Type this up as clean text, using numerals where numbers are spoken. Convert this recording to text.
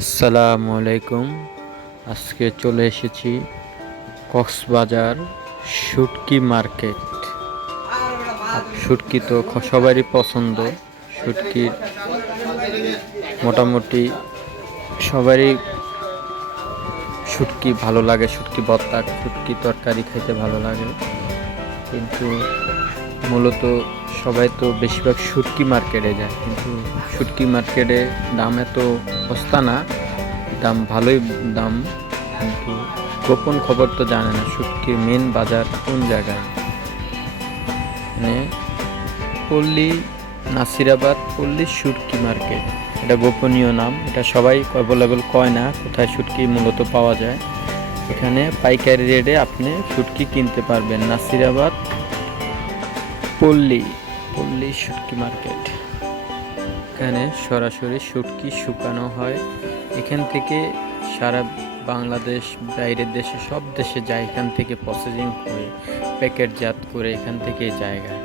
আসসালামু আলাইকুম। আজকে চলে এসেছি কক্সবাজার শুটকি মার্কেট। শুটকি তো সবারই পছন্দ। শুটকির মোটামুটি সবারই শুটকি ভালো লাগে, শুটকি ভর্তা, শুটকি তরকারি খাইতে ভালো লাগে। কিন্তু মূলত সবাই তো বেশিরভাগ শুটকি মার্কেটে যায়, কিন্তু শুটকি মার্কেটে দাম এত সস্তা না, দাম ভালোই দাম। কিন্তু গোপন খবর তো জানে না শুটকির মেন বাজার কোন জায়গায়। মানে পল্লী নাসিরাবাদ পল্লী শুটকি মার্কেট, এটা গোপনীয় নাম। এটা সবাই অ্যাভেলেবল কয় না কোথায় শুটকি মূলত পাওয়া যায়। এখানে পাইকারি রেটে আপনি শুটকি কিনতে পারবেন। নাসিরাবাদ পল্লী পল্লী শুটকি মার্কেট, এখানে সরাসরি শুটকি শুকানো হয়। এখান থেকে সারা বাংলাদেশ, বাইরের দেশে, সব দেশে যায়। এখান থেকে প্রসেসিং করে প্যাকেটজাত করে এখান থেকে জায়গায়